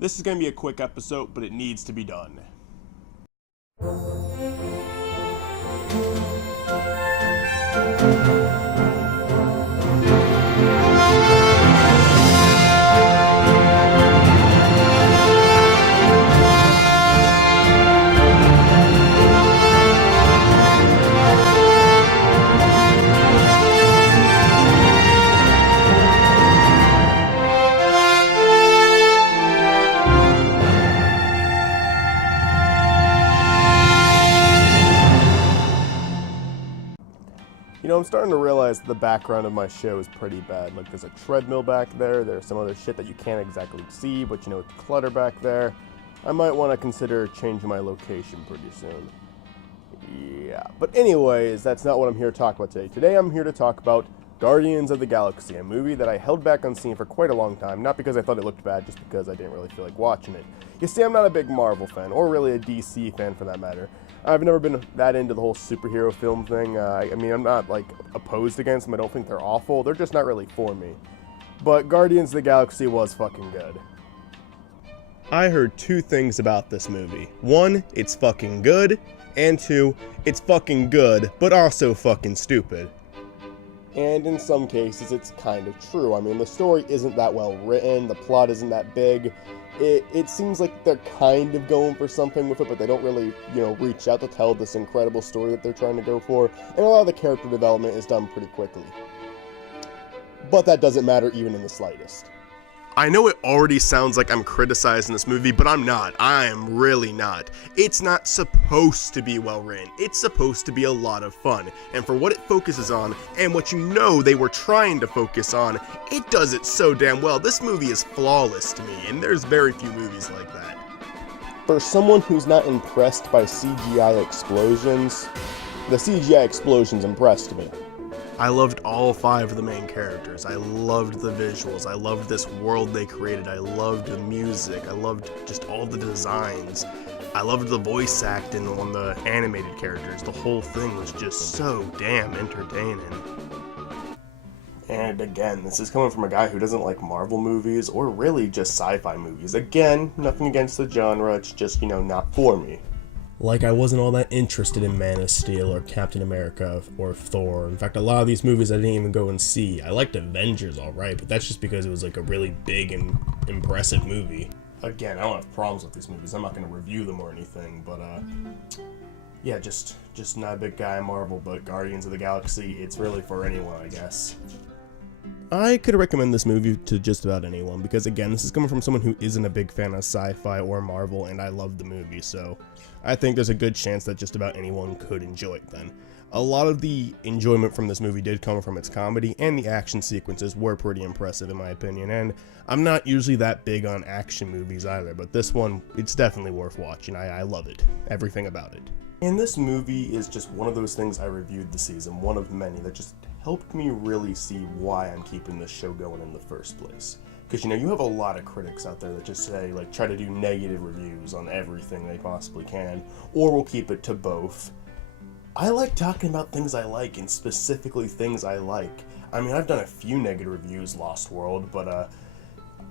This is going to be a quick episode, but it needs to be done. You know, I'm starting to realize that the background of my show is pretty bad. Like, there's a treadmill back there, there's some other shit that you can't exactly see, but you know, it's clutter back there. I might want to consider changing my location pretty soon. Yeah, but anyways, that's not what I'm here to talk about today. Today I'm here to talk about Guardians of the Galaxy, a movie that I held back on seeing for quite a long time, not because I thought it looked bad, just because I didn't really feel like watching it. You see, I'm not a big Marvel fan, or really a DC fan for that matter. I've never been that into the whole superhero film thing. I mean, I'm not, like, opposed against them. I don't think they're awful. They're just not really for me. But Guardians of the Galaxy was fucking good. I heard two things about this movie. One, it's fucking good. And two, it's fucking good, but also fucking stupid. And in some cases, it's kind of true. I mean, the story isn't that well written. The plot isn't that big. It seems like they're kind of going for something with it, but they don't really, you know, reach out to tell this incredible story that they're trying to go for, and a lot of the character development is done pretty quickly. But that doesn't matter even in the slightest. I know it already sounds like I'm criticizing this movie, but I'm not. I am really not. It's not supposed to be well written. It's supposed to be a lot of fun. And for what it focuses on, and what you know they were trying to focus on, it does it so damn well. This movie is flawless to me, and there's very few movies like that. For someone who's not impressed by CGI explosions, the CGI explosions impressed me. I loved all five of the main characters. I loved the visuals. I loved this world they created. I loved the music. I loved just all the designs. I loved the voice acting on the animated characters. The whole thing was just so damn entertaining. And again, this is coming from a guy who doesn't like Marvel movies or really just sci-fi movies. Again, nothing against the genre, it's just, you know, not for me. Like, I wasn't all that interested in Man of Steel or Captain America or Thor. In fact, a lot of these movies I didn't even go and see. I liked Avengers alright, but that's just because it was like a really big and impressive movie. Again, I don't have problems with these movies. I'm not going to review them or anything, but yeah, just not a big guy in Marvel, but Guardians of the Galaxy, it's really for anyone, I guess. I could recommend this movie to just about anyone, because again, this is coming from someone who isn't a big fan of sci-fi or Marvel, and I love the movie, so I think there's a good chance that just about anyone could enjoy it then. A lot of the enjoyment from this movie did come from its comedy, and the action sequences were pretty impressive in my opinion, and I'm not usually that big on action movies either, but this one, it's definitely worth watching. I love it. Everything about it. And this movie is just one of those things I reviewed this season, one of many, that just helped me really see why I'm keeping this show going in the first place. Because, you know, you have a lot of critics out there that just say, like, try to do negative reviews on everything they possibly can, or we'll keep it to both. I like talking about things I like, and specifically things I like. I mean, I've done a few negative reviews, Lost World, but,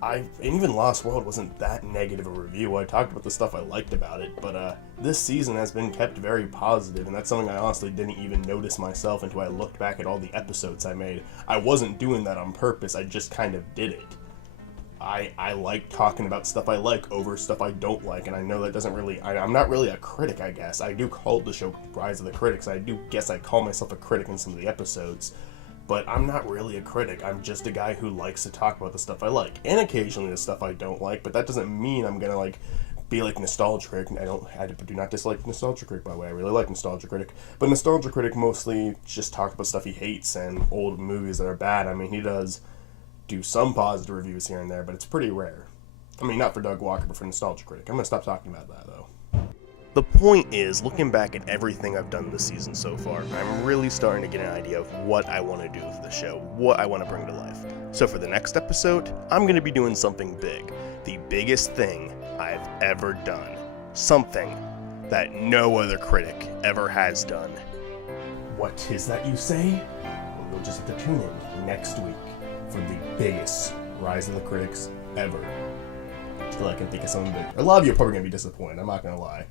and even Lost World wasn't that negative a review. I talked about the stuff I liked about it, but this season has been kept very positive, and that's something I honestly didn't even notice myself until I looked back at all the episodes I made. I wasn't doing that on purpose, I just kind of did it. I like talking about stuff I like over stuff I don't like, and I know that doesn't really, I'm not really a critic, I guess. I do call the show Rise of the Critics. I do guess I call myself a critic in some of the episodes. But I'm not really a critic. I'm just a guy who likes to talk about the stuff I like, and occasionally the stuff I don't like, but that doesn't mean I'm gonna, like, be like Nostalgia Critic. I do not dislike Nostalgia Critic, by the way. I really like Nostalgia Critic. But Nostalgia Critic mostly just talks about stuff he hates and old movies that are bad. I mean, he does do some positive reviews here and there, but it's pretty rare. I mean, not for Doug Walker, but for Nostalgia Critic. I'm gonna stop talking about that, though. The point is, looking back at everything I've done this season so far, I'm really starting to get an idea of what I want to do with the show, what I want to bring to life. So for the next episode, I'm going to be doing something big. The biggest thing I've ever done. Something that no other critic ever has done. What is that you say? Well, you'll just have to tune in next week for the biggest Rise of the Critics ever. until I can think of something big. A lot of you are probably gonna be disappointed. I'm not gonna lie.